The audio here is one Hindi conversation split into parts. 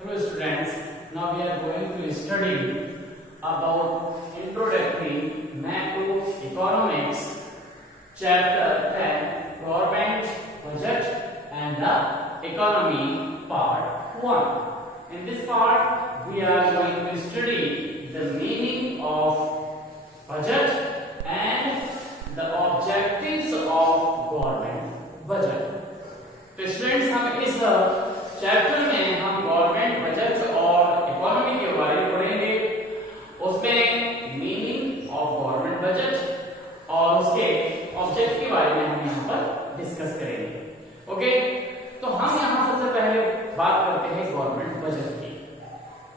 Hello students, now we are going to study about introductory macroeconomics chapter 10 government budget and the economy part 1. In this part we are going to study the meaning of budget and the objectives of government budget. तो स्टूडेंट्स हम इस चैप्टर में हम गवर्नमेंट बजट और इकोनॉमी के बारे में पढ़ेंगे, उसमें मीनिंग ऑफ गवर्नमेंट बजट और उसके ऑब्जेक्ट के बारे में हम यहाँ पर डिस्कस करेंगे। ओके, तो हम यहाँ सबसे पहले बात करते हैं गवर्नमेंट बजट की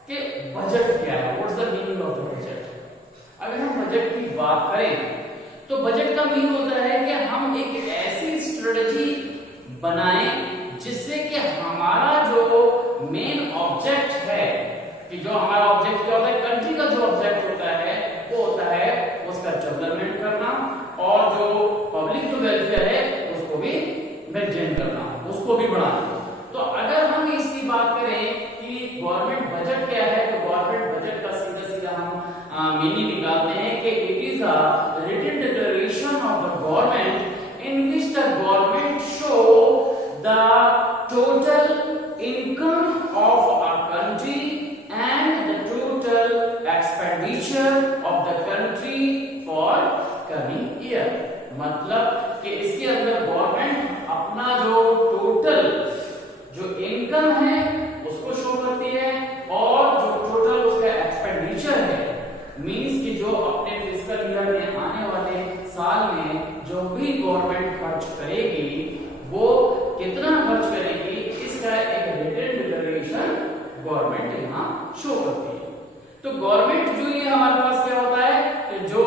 कि बजट क्या है, what's the meaning of the budget. अगर हम बजट की बात करें तो बजट का मीनिंग होता है कि हम एक ऐसी स्ट्रेटजी बनाएं जिससे कि हमारा जो मेन ऑब्जेक्ट है, कि जो हमारा ऑब्जेक्ट क्या होता है, कंट्री का जो ऑब्जेक्ट होता है वो होता है उसका डेवलपमेंट करना और जो पब्लिक जो वेलफेयर है उसको भी मेंटेन करना, उसको भी बढ़ाना। तो अगर हम इसकी बात करें कि गवर्नमेंट बजट क्या है, तो गवर्नमेंट बजट का सीधा सीधा हम मीनिंग निकालते हैं कि it is a written declaration of the government in which the government show the total income of a country and the total expenditure of the country for coming year। मतलब कि इसके अंदर गवर्नमेंट अपना जो टोटल जो इनकम है उसको शो करती है और जो टोटल उसका एक्सपेंडिचर है, मींस कि जो अपने फिस्कल ईयर में आने वाले साल में जो भी गवर्नमेंट खर्च करेगी वो कितना खर्च करेगी, इसका एक रिटन डिक्लेरेशन गवर्नमेंट यहाँ शो करती है। तो गवर्नमेंट जो ये हमारे पास क्या होता है कि जो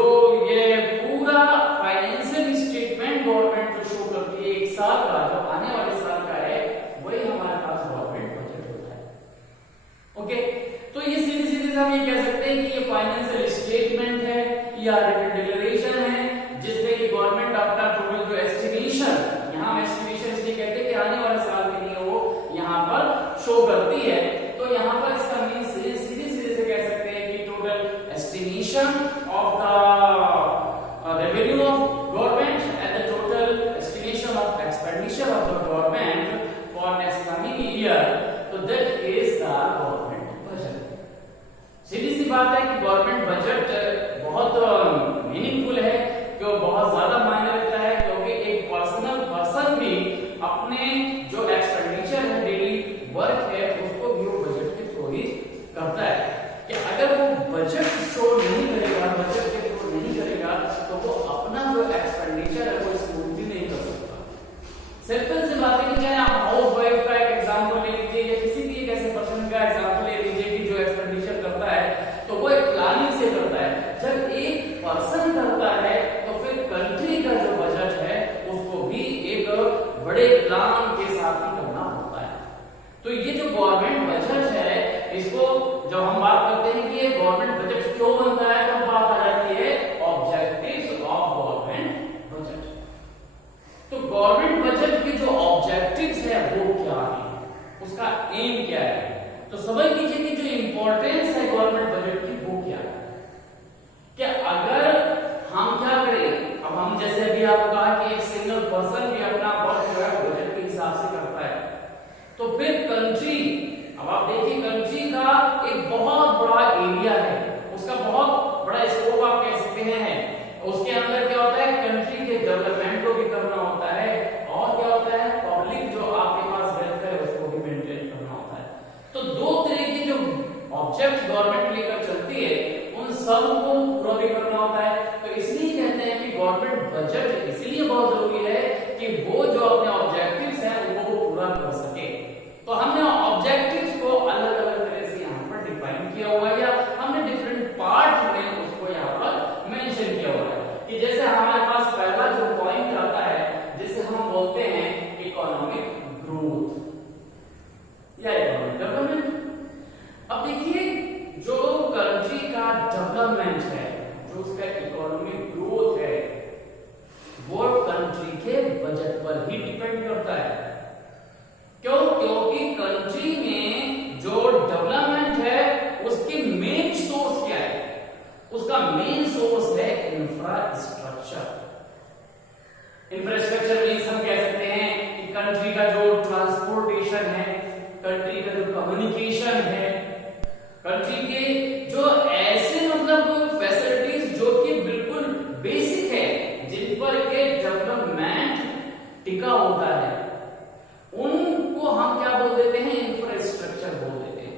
ये पूरा फाइनेंशियल स्टेटमेंट गवर्नमेंट जो शो करती है एक साल का, जो आने वाले साल का है, वही हमारे पास गवर्नमेंट बजट होता है। ओके, तो ये सीधे सीधे हम ये कह सकते हैं कि ये फाइनेंशियल स्टेटमेंट है या रिटन डिक्लेरेशन है जिसमें कि गवर्नमेंट अपना टोटल जो एस्टिमेशन, यहाँ एस्टिमेशन इसलिए कहते हैं कि आने वाले साल के लिए वो यहाँ पर शो करती है। तो यहाँ पर इसका मीन सीधे सीधे से कह सकते हैं कि total estimation of the revenue of government and the total estimation of expenditure of the government for next coming year, तो that is the government budget. सीधी सी बात है कि गवर्नमेंट बजट बहुत मीनिंगफुल है, जो बहुत ज्यादा मायने रखता है, क्योंकि एक पर्सनल पर्सन भी अपने जो एक्सपेंडिचर है, डेली वर्क है, उसको भी वो बजट के थ्रू ही करता है। कि अगर वो बजट शो नहीं करेगा, बजट के थ्रू नहीं करेगा, तो वो अपना जो एक्सपेंडिचर है वो स्मूथली नहीं कर सकता। सिंपल सी बात है कि चाहे आप हाउस वाइफ का एक एग्जांपल ले लीजिए या किसी भी एक ऐसे पर्सन का एग्जांपल ले लीजिए कि जो एक्सपेंडिचर करता है तो वो एक प्लानिंग से करता है। जब एक पर्सन करता है तो फिर कंट्री का जो बजट है उसको भी एक बड़े प्लान के साथ ही करना होता है। तो ये जो गवर्नमेंट बजट है, इसको जब हम बात करते हैं कि ये गवर्नमेंट बजट क्यों बनता है, तो बात आ जाती है ऑब्जेक्टिव्स ऑफ गवर्नमेंट बजट। तो गवर्नमेंट बजट के जो ऑब्जेक्टिव्स है वो क्या है, उसका एम क्या है, तो समझ लीजिए कि जो इंपॉर्टेंस है गवर्नमेंट बजट की वो क्या है। क्या अगर हम क्या करें, अब हम जैसे अभी आपको कहा कि एक सिंगल पर्सन भी अपना वर्क जो है बजट के हिसाब से करता है, तो फिर कंट्री, अब आप देखिए कंट्री का एक बहुत बड़ा एरिया है, उसका बहुत बड़ा स्कोप आप कह सकते हैं। उसके अंदर क्या होता है, कंट्री के डेवलपमेंट को भी करना होता है और क्या होता है, पब्लिक जो आपके पास वेलफेयर है उसको भी मेंटेन करना होता है। तो दो तरह के जो ऑब्जेक्ट गवर्नमेंट लेकर चलती है उन सब को पूरा भी करना होता है। तो इसलिए कहते हैं कि गवर्नमेंट बजट इसलिए बहुत जरूरी है कि वो जो अपने ऑब्जेक्टिव्स हैं उनको वो पूरा कर सके। तो हमने ऑब्जेक्टिव्स को अलग अलग तरह से यहाँ पर डिफाइन किया हुआ है या हमने डिफरेंट पार्ट में उसको यहाँ पर मेंशन किया हुआ है। कि जैसे हमारे पास पहला जो पॉइंट आता है जिसे हम बोलते हैं इकोनॉमिक ग्रोथ या इकोनॉमिक डेवलपमेंट। अब देखिए जो कंट्री का डेवलपमेंट है, जो उसका इकोनॉमिक ग्रोथ है, वो कंट्री के बजट पर ही डिपेंड करता है। कंट्री का जो कम्युनिकेशन है, कंट्री के जो ऐसे मतलब फैसिलिटीज जो कि बिल्कुल बेसिक है, जिन पर के डेवलपमेंट टिका होता है, उनको हम क्या बोल देते हैं? इंफ्रास्ट्रक्चर बोल देते हैं।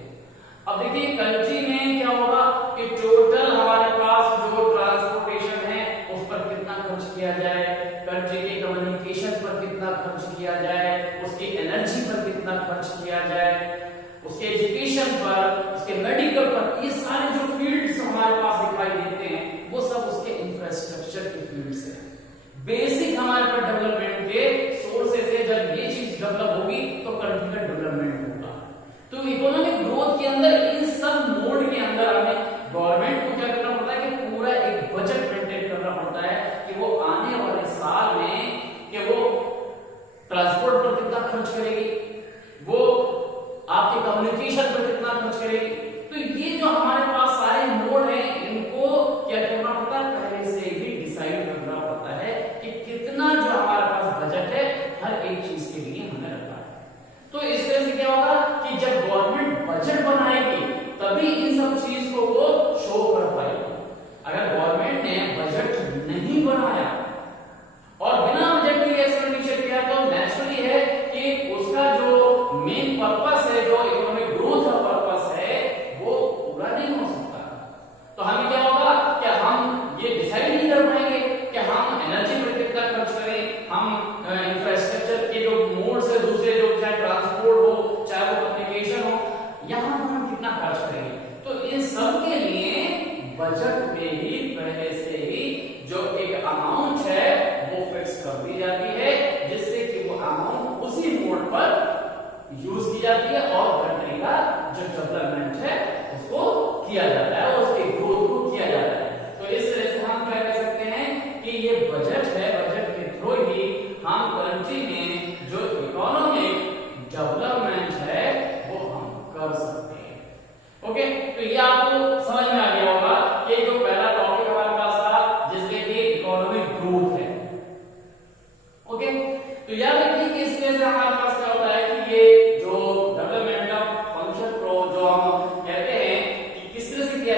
अब देखिए कंट्री में क्या होगा कि टोटल हमारे पास जो ट्रांसपोर्टेशन है उस पर कितना खर्च किया जाए, कंट्री के कम्युनिकेशन पर कितना खर्च किया जाए, उसकी एनर्जी पर कितना खर्च किया जाए, उसके एजुकेशन पर, उसके मेडिकल पर, ये सारे जो फील्ड्स हमारे पास दिखाई देते हैं वो सब उसके इंफ्रास्ट्रक्चर के फील्ड्स हैं। बेसिक हमारे पास डेवलपमेंट के सोर्सेस है। जब ये चीज डेवलप होगी तो कंट्री का डेवलपमेंट होगा। तो इकोनॉमिक ग्रोथ के अंदर इन सब मोड के अंदर हमें गवर्नमेंट को क्या करना पड़ता है कि पूरा एक बजट मेंटेन करना पड़ता है कि वो आने वाले साल में कि वो ट्रांसपोर्ट पर कितना खर्च करेगी, वो आपके कम्युनिकेशन पर कितना खर्च करेगी। तो ये जो हमारे पास सारे मोड हैं, इनको क्या करना पड़ता है? पहले से ही डिसाइड करना पड़ता है कि कितना जो हमारे पास बजट है हर एक चीज के लिए हमें रखना है। तो इस तरह से क्या होगा कि जब गवर्नमेंट बजट बनाएगी तभी इन सब चीज को वो शो कर पाएगी। अगर गवर्नमेंट ने बजट नहीं बनाया और बिना बजट के एक्सपेंडिचर किया तो नेचुरली है कि उसका जो मेन पर्पस है, जो इकोनॉमिक ग्रोथ का पर्पस है, वो पूरा नहीं हो सकता। तो हमें क्या होगा कि हम ये डिसाइड नहीं कर पाएंगे कि हम एनर्जी पर कितना खर्च करें, हम इंफ्रास्ट्रक्चर के जो मोड्स है दूसरे, जो चाहे ट्रांसपोर्ट हो चाहे वो कम्युनिकेशन हो, यहाँ पर हम कितना खर्च करेंगे। तो इन सब के लिए बजट में ही पहले से ही जो एक अमाउंट है वो फिक्स कर दी जाती है, जिससे कि वो अमाउंट उसी मोड पर यूज की जाती है और कंट्री का जो डेवलपमेंट है उसको किया जाता है, उसके ग्रोथ को किया जाता है। तो इस तरह से हम क्या कह सकते हैं कि ये बजट है, बजट के थ्रू ही हम कंट्री में जो इकोनॉमिक डेवलपमेंट है वो हम कर सकते हैं। ओके, तो ये आपको समझ में आ गया होगा कि जो पहला टॉपिक हमारे पास था जिसमें कि इकोनॉमिक ग्रोथ है। ओके, तो याद रखिए कि इस तरह से हमारे पास क्या होता है कि ये जो डेवलपमेंट का फंक्शन जो हम कहते हैं कि किस तरह से किया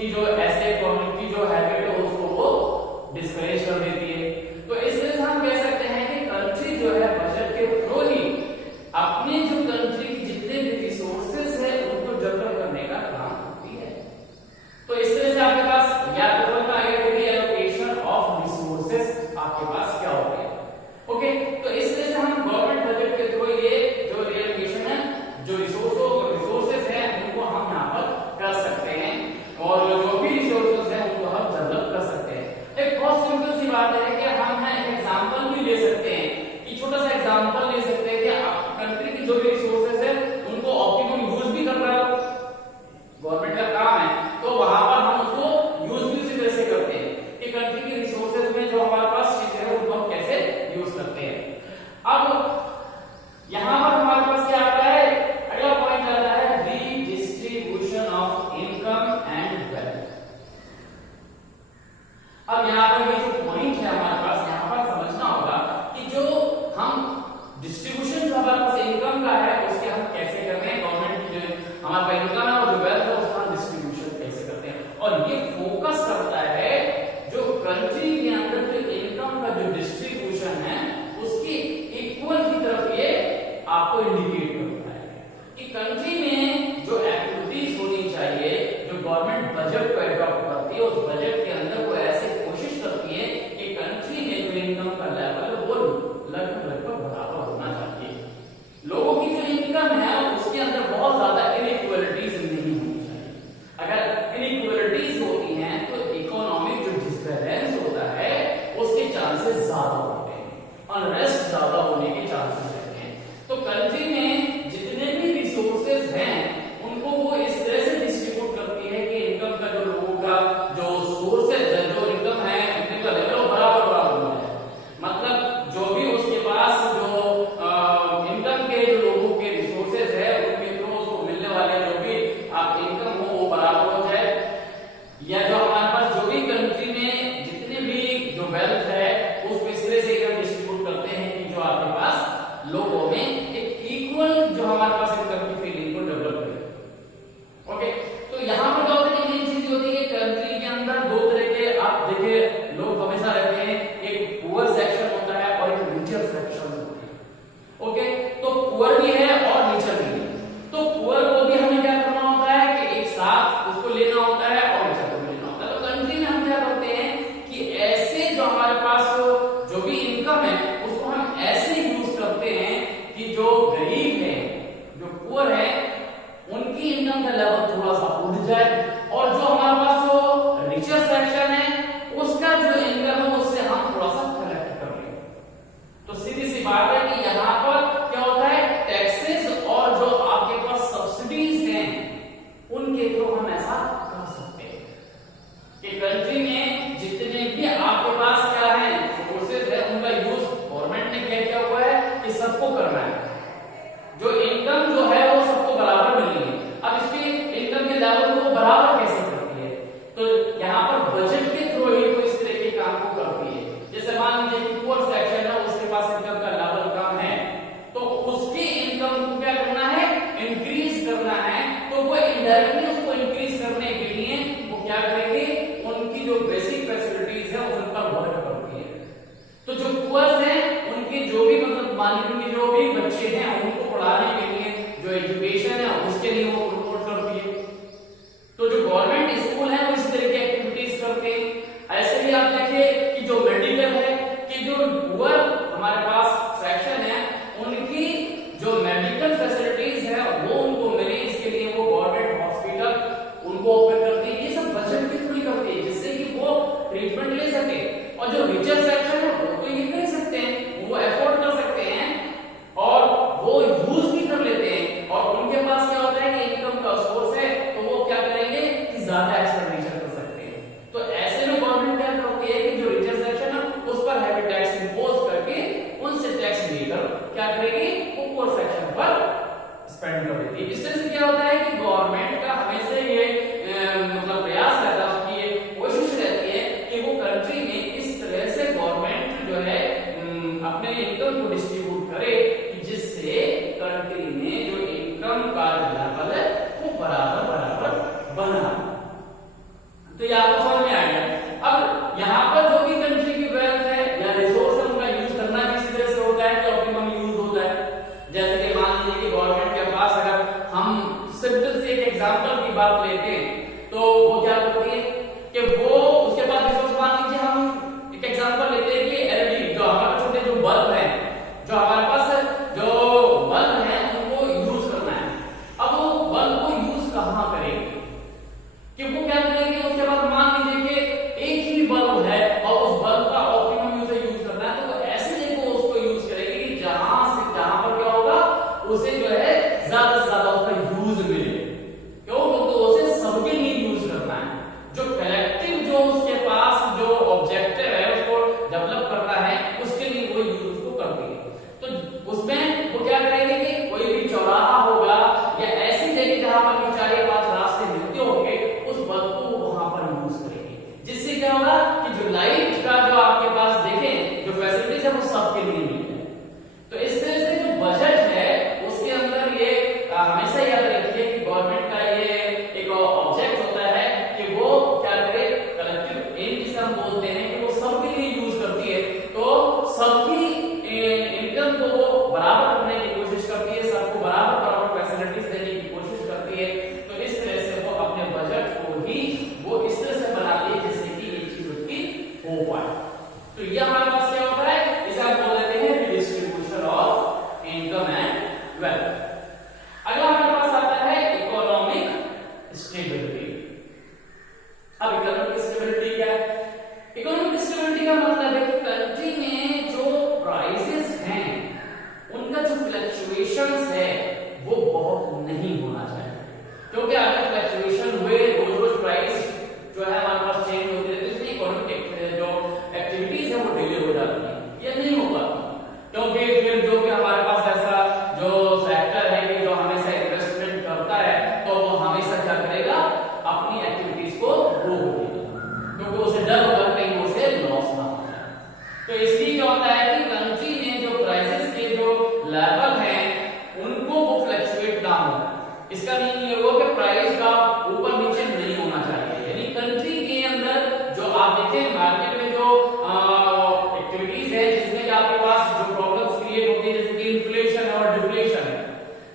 की जो ऐसे इकोनॉमिक की जो हैबिट है उसको वो डिस्करेज कर देती है। तो इसलिए हम कह सकते हैं कि कंट्री जो है बजट के थ्रू ही अपने जो कंट्री की जितने भी रिसोर्सेज है उनको डेवलप करने का काम करती है। तो इस तरह से आपके पास या तो एलोकेशन ऑफ रिसोर्सेज आपके पास क्या हो गया। ओके, तो इस तरह से हम गवर्नमेंट बजट के थ्रू ये जो एलोकेशन है जो रिसोर्सेज है उनको हम यहाँ पर कर सकते हैं और जो भी रिसोर्सेज है उनको हम डेवलप कर सकते हैं। एक बहुत सिंपल सी बात है कि हम एक एग्जांपल भी ले सकते हैं कि छोटा सा एग्जांपल ले सकते हैं कि कंट्री की जो भी रिसोर्सेज है उनको ऑप्टिमम यूज भी करना है, गवर्नमेंट का काम है। तो वहां पर हम उसको यूज भी उसी तरह से करते हैं कि कंट्री की रिसोर्सेज में जो हमारे पास चीजें है उनको हम कैसे यूज करते हैं। अब यहां पर हमारे पास क्या आता है, अगला पॉइंट आता है redistribution of income and wealth. अब यहाँ पर ये जो पॉइंट है हमारे पास यहाँ पर समझना होगा कि जो हम डिस्ट्रीब्यूशन जो हमारे पास इनकम का है उसके हम कैसे करते हैं, गवर्नमेंट की जो हमारे पास इनकम है और जो वेल्थ है उसका हम डिस्ट्रीब्यूशन कैसे करते हैं। और ये फोकस करता है जो कंट्री के अंदर जो इनकम का जो डिस्ट्रीब्यूशन है उसकी इक्वल की तरफ ये आपको इंडिकेट करता है कि कंट्री में जो एक्टिविटीज होनी चाहिए जो गवर्नमेंट बजट को एडॉप्ट करती है उस बजट के अंदर वो ऐसे कोशिश करती है कि कंट्री में जो इनकम का लेवल है वो लगभग बराबर होना चाहिए। लोगों की जो इनकम है उसके अंदर बहुत ज्यादा इनइक्वालिटीज नहीं होनी चाहिए। अगर इनइक्वालिटीज होती हैं तो इकोनॉमिक जो डिसबैलेंस होता है उसके चांसेस ज्यादा होते हैं, अनरेस्ट ज्यादा होने के चांसेस रहते हैं। तो कंट्री में जितने भी रिसोर्सेज हैं उनको वो इस तरह से डिस्ट्रीब्यूट करती है कि इनकम का जो लोगों का जो सोर्सेज है जो इनकम है उनका लेवल बराबर बराबर हो जाए। मतलब जो भी उसके पास जो इनकम के जो लोगों के रिसोर्सेज है उनके थ्रू उसको मिलने वाले जो भी इनकम हो वो बराबर हो जाए, या जो हमारे पास जो भी कंट्री में जितने भी जो वेल्थ है उसको इस तरह से हम डिस्ट्रीब्यूट करते हैं कि जो आपके पास लोगों में एक इक्वल जो हमारे पास इनकम की फीलिंग को डेवलप करे। ओके, तो यहाँ पर क्या होता है, मेन चीज होती है कंट्री के अंदर दो तरह के आप देखिए लोग हमेशा रहते हैं, एक पुअर सेक्शन होता है और एक रिचर सेक्शन होता है। ओके, तो पुअर भी है और रिचर भी है। तो पुअर को भी हमें क्या करना होता है कि एक साथ उसको लेना होता है और रिचर को भी लेना होता है। तो कंट्री में हम क्या करते हैं कि ऐसे जो हमारे पास जो भी इनकम है उसको हम ऐसे यूज करते हैं कि जो गरीब है जो पुअर है उनकी इनकम का लेवल थोड़ा सा उठ जाए और जो हमारे पास जो रिचर सेक्शन है उसका जो इनकम है उससे हम थोड़ा सा कलेक्ट कर लें। तो सीधी सी बात है कि यहाँ पर क्या होता है, टैक्सेस और जो आपके पास सब्सिडीज हैं उनके थ्रू हम ऐसा कर सकते हैं कि कंट्री में जितने भी आपके पास क्या है सोर्सेज है उनका यूज गवर्नमेंट ने क्या किया हुआ है कि सबको करना है, जो इनकम जो है वो सबको बराबर मिलनी है। अब इसकी इनकम के लेवल को बराबर कैसे करती है, तो यहाँ पर बजट के थ्रू ही वो इस तरह के काम को करती है। जैसे मान लीजिए कि पुअर सेक्शन है उसके पास इनकम का लेवल कम है तो उसकी इनकम को क्या करना है, इंक्रीज करना है। तो वो इनडायरेक्टली उसको इंक्रीज करने के लिए वो क्या करेंगे, उनकी जो बेसिक फैसिलिटीज है उन पर वर्क करती है। तो जो पुअर्स हैं उनकी जो भी मतलब मान लीजिए जो भी बच्चे हैं उनको पढ़ाने के लिए जो एजुकेशन है उसके लिए वो प्रमोट करती है। तो जो गवर्नमेंट स्कूल है वो इस तरह की एक्टिविटीज करते हैं। ऐसे ही आप देखिए कि जो मेडिकल है कि जो पुअर हमारे पास सेक्शन है उनकी जो मेडिकल फैसिलिटीज है वो उनको मिले इसके लिए वो गवर्नमेंट हॉस्पिटल उनको ओपन करती है। ये सब बजट के थ्रू करती है जिससे कि वो ट्रीटमेंट ले सके। और जो रिचर सेक्शन है वो तो ये कर सकते हैं, वो एफोर्ड कर सकते हैं और वो यूज भी कर लेते हैं और उनके पास क्या होता है कि इनकम का सोर्स है तो वो क्या करेंगे कि ज्यादा एक्सपेंडिचर कर सकते हैं। तो ऐसे में गवर्नमेंट क्या करती है कि जो रिचर सेक्शन है उस पर हैवी टैक्स इंपोज करके उनसे टैक्स लेकर क्या करेगी, वो पुअर सेक्शन पर स्पेंड कर देती है। इस तरह से क्या होता है कि गवर्नमेंट का हमेशा ये मतलब प्रयास रहता है, उसकी ये कोशिश रहती है कि वो कंट्री में इस तरह से गवर्नमेंट जो है अपने इनकम को डिस्ट्रीब्यूट करे जिससे कंट्री में जो इनकम का लेवल है वो बराबर बराबर बना। तो वो क्या करती है कि वो उसके बाद रिसोर्स, मान लीजिए हम एक एग्जांपल लेते हैं कि एलईडी, जो हमारे छोटे जो बल्ब है, जो हमारे पास जो बल्ब है उनको यूज करना है। अब वो बल्ब को यूज कहां करेंगे कि वो क्या करेंगे, उसके बाद मान लीजिए कि एक ही बल्ब है और उस बल्ब का ऑप्टिमम यूज करना है, तो वो ऐसे जगह उसको यूज करेंगे कि जहां पर क्या होगा, उसे जो है ज्यादा से ज्यादा उसका यूज मिले। क्यों? तो उसे सबके लिए यूज करना है। जो कलेक्टिव जो उसके पास जो ऑब्जेक्टिव है उसको डेवलप करना है, उसके लिए वो यूज उसको करती है। तो उसमें वो क्या करेंगे कि कोई भी चौराहा होगा या ऐसी जगह जहां पर भी 4 या 5 रास्ते मिलते होंगे, उस बल्ब को वहां पर यूज करेंगे, जिससे क्या होगा कि जो लाइट का जो आपके पास देखें जो फैसिलिटीज है वो सबके लिए मिल जाए। तो इस तरह से जो बजट है उसके अंदर ये हमेशा याद रखिए कि गवर्नमेंट का ये एक ऑब्जेक्ट होता है कि वो क्या करे, कलेक्टिव एम जिसे हम बोलते हैं कि वो सबके लिए यूज करती है। तो सबकी इनकम को वो बराबर करने की कोशिश करती है, सबको बराबर बराबर फैसिलिटीज देने की कोशिश करती है। तो इस तरह से वो अपने बजट को ही वो इस तरह से बनाती है जिससे कि ये चीज उसकी हो पाए। तो ये हमारे पास क्या होता है, इसे हम बोल देते हैं distribution of income and wealth. अगला हमारे पास आता है इकोनॉमिक स्टेबिलिटी। अब इकोनॉमिक स्टेबिलिटी क्या है? इकोनॉमिक स्टेबिलिटी का मतलब है कि कंट्री में जो प्राइसेस हैं उनका जो फ्लक्चुएशंस है वो बहुत नहीं होना चाहिए, क्योंकि अगर फ्लक्चुएशन हुए, रोज प्राइस जो है हमारे पास चेंज होती है, तो इसमें इकोनॉमिक जो एक्टिविटीज है वो डिले हो जाती है, ये नहीं हो पाती। क्योंकि फिर जो कि हमारे पास ऐसा जो सेक्टर है कि जो हमेशा इन्वेस्टमेंट करता है, तो वो हमेशा क्या करेगा, अपनी एक्टिविटीज को रोक देगा, क्योंकि उसे डर होगा कहीं उसे लॉस ना हो जाए। तो इसलिए क्या होता है कि कंट्री में जो प्राइसेस के जो लेवल है उनको वो फ्लक्चुएट ना हो। इसका मीनिंग ये हुआ कि प्राइस का ऊपर नीचे नहीं होना चाहिए। यानी कंट्री के अंदर जो आप देखें मार्केट में जो एक्टिविटीज है जिसमें कि आपके पास जो प्रॉब्लम्स क्रिएट होती है, जैसे कि इन्फ्लेशन और डिफ्लेशन है।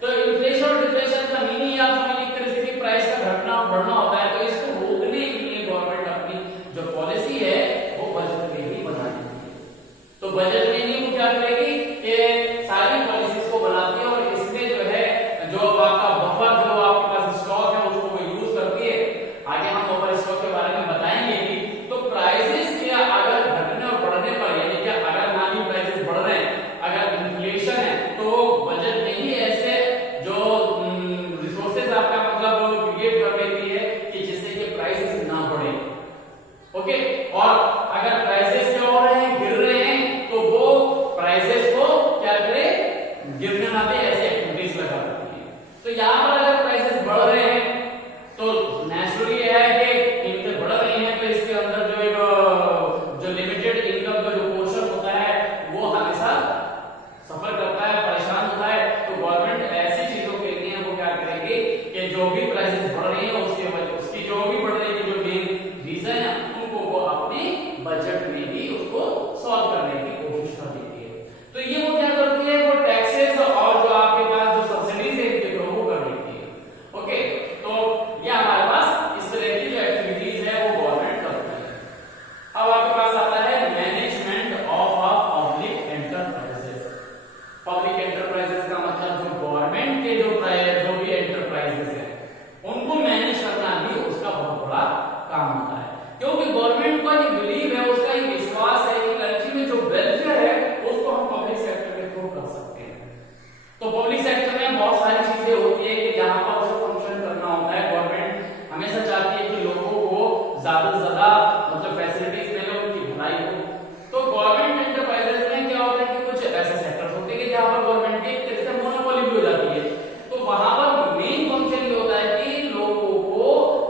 तो इन्फ्लेशन और डिफ्लेशन का मीनिंग आप समझ एक तरह से कि प्राइस का घटना और बढ़ना होता है। तो इसको रोकने के लिए गवर्नमेंट अपनी जो पॉलिसी है वो बजट में ही बनाती है। तो बजट में ही वो क्या करेगी कि सारी पॉलिसीज को बनाती है और इसमें जो है जो आपका बफर जो आपके पास स्टॉक है उसको वो यूज करती है। आगे हम बफर स्टॉक के बारे में बताएंगे कि तो प्राइसेस के अगर घटने और बढ़ने पर, यानी कि अगर मान लीजिए प्राइसेस बढ़ रहे हैं, अगर इन्फ्लेशन है, तो बजट में ही ऐसे जो रिसोर्सेज आपका मतलब क्रिएट कर देती है कि जिससे कि प्राइसेस ना बढ़े। ओके, और अगर प्राइसेस क्या हो रहे हैं, गिर रहे हैं, तो वो प्राइसेस को क्या करे, गिरने ना दे, ऐसे एक्टिविटीज लगा देती है। तो यहाँ पर अगर प्राइसेस बढ़ रहे हैं तो नेचुरली है कि कीमतें बढ़ रही हैं, तो इसके अंदर जो एक जो लिमिटेड इनकम का जो पोर्शन होता है वो हमेशा सफर करता है, परेशान होता है। तो गवर्नमेंट ऐसी चीजों के लिए वो क्या करेगी कि जो भी प्राइसेस बढ़ रही है उसकी जो भी बढ़ने की जो मेन रीजन है उनको वो अपने बजट में ही उसको सॉल्व करने की कोशिश कर देती है। तो ये वो क्या करती है, वो टैक्सेस और जो आपके पास जो सब्सिडीज है वो कर देती है। ओके, तो ये हमारे पास इस तरह की जो एक्टिविटीज है वो गवर्नमेंट करती है। अब आपके पास आता है management of public enterprises. Public enterprises का मतलब जो गवर्नमेंट के जो भी एंटरप्राइजेस है उनको मैनेज करना भी उसका बहुत बड़ा काम होता है, क्योंकि गवर्नमेंट का ये बिलीव है, उसका ये विश्वास है कि कंट्री में जो वेलफेयर है उसको हम पब्लिक सेक्टर के थ्रू कर सकते हैं। तो पब्लिक सेक्टर में बहुत सारी चीजें होती है कि जहां पर उसे फंक्शन करना होता है। गवर्नमेंट हमेशा चाहती है कि लोगों को ज्यादा से ज्यादा मतलब फैसिलिटीज मिले, उनकी भलाई हो। तो गवर्नमेंट एंटरप्राइजेस में क्या होता है कि कुछ ऐसे सेक्टर्स होते हैं कि जहां पर गवर्नमेंट की एक तरह से मोनोपोली भी हो जाती है। तो वहां पर मेन फंक्शन ये होता है कि लोगों को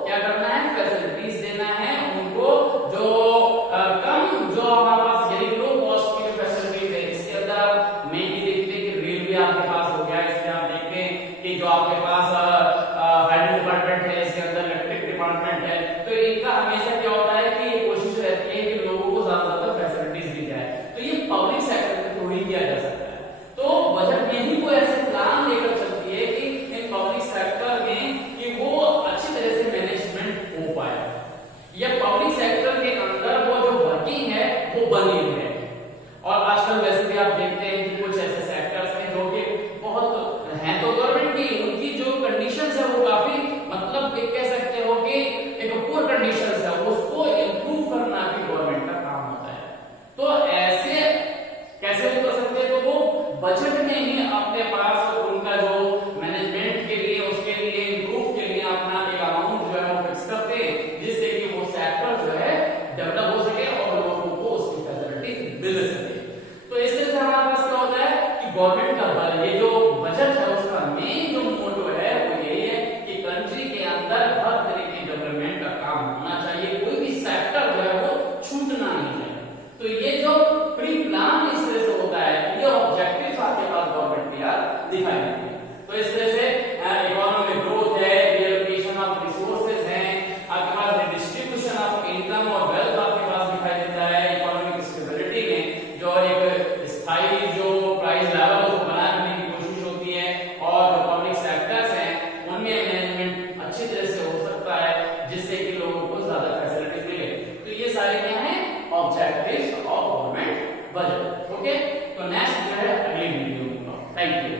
क्या करना है, फैसिलिटीज देना है उनको, जो कम जो हमारे पास यदि लो कॉस्ट की फैसिलिटीज है। इसके अंदर आप में भी देखते हैं कि रेलवे आपके पास हो गया, इसमें आप देखते हैं कि जो आपके पास हाइड्रो डिपार्टमेंट है, इसके अंदर इलेक्ट्रिक डिपार्टमेंट है। तो इनका हमेशा क्या होता है कि ये कोशिश रहती है कि लोगों को ज्यादा से ज्यादा फैसिलिटीज दी जाए। तो ये पब्लिक सेक्टर के थ्रू ही किया जा सकता है। तो बजट में ही वो ऐसे प्लान लेकर चलती है कि इन पब्लिक सेक्टर में कि वो अच्छी तरह से मैनेजमेंट तो नेक्स्ट